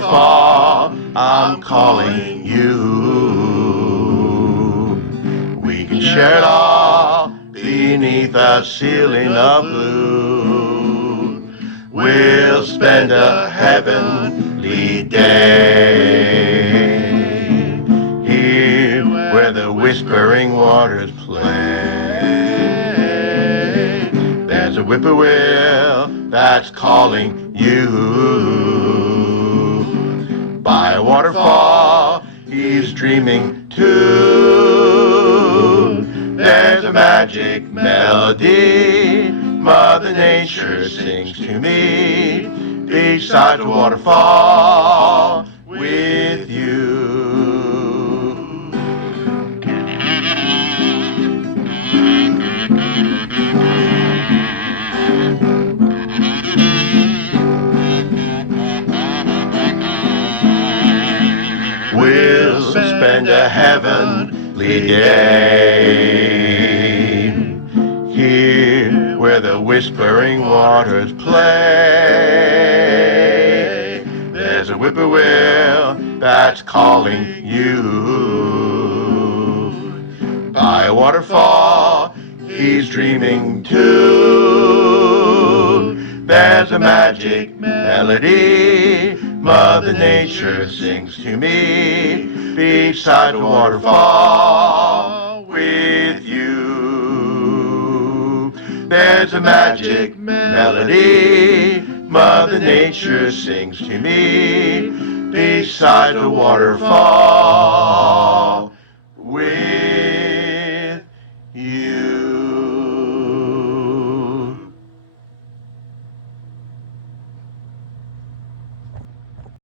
waterfall, I'm calling you. We can share it all beneath a ceiling of blue. We'll spend a heavenly day here where the whispering waters play. There's a whippoorwill that's calling you. By a waterfall, he's dreaming too. There's a magic melody Mother Nature sings to me beside the waterfall with you. We'll spend a heavenly day here where the whispering waters play. There's a whippoorwill that's calling you. By a waterfall, he's dreaming too. There's a magic melody Mother Nature sings to me beside the waterfall with you. There's a magic melody Mother Nature sings to me beside the waterfall with you.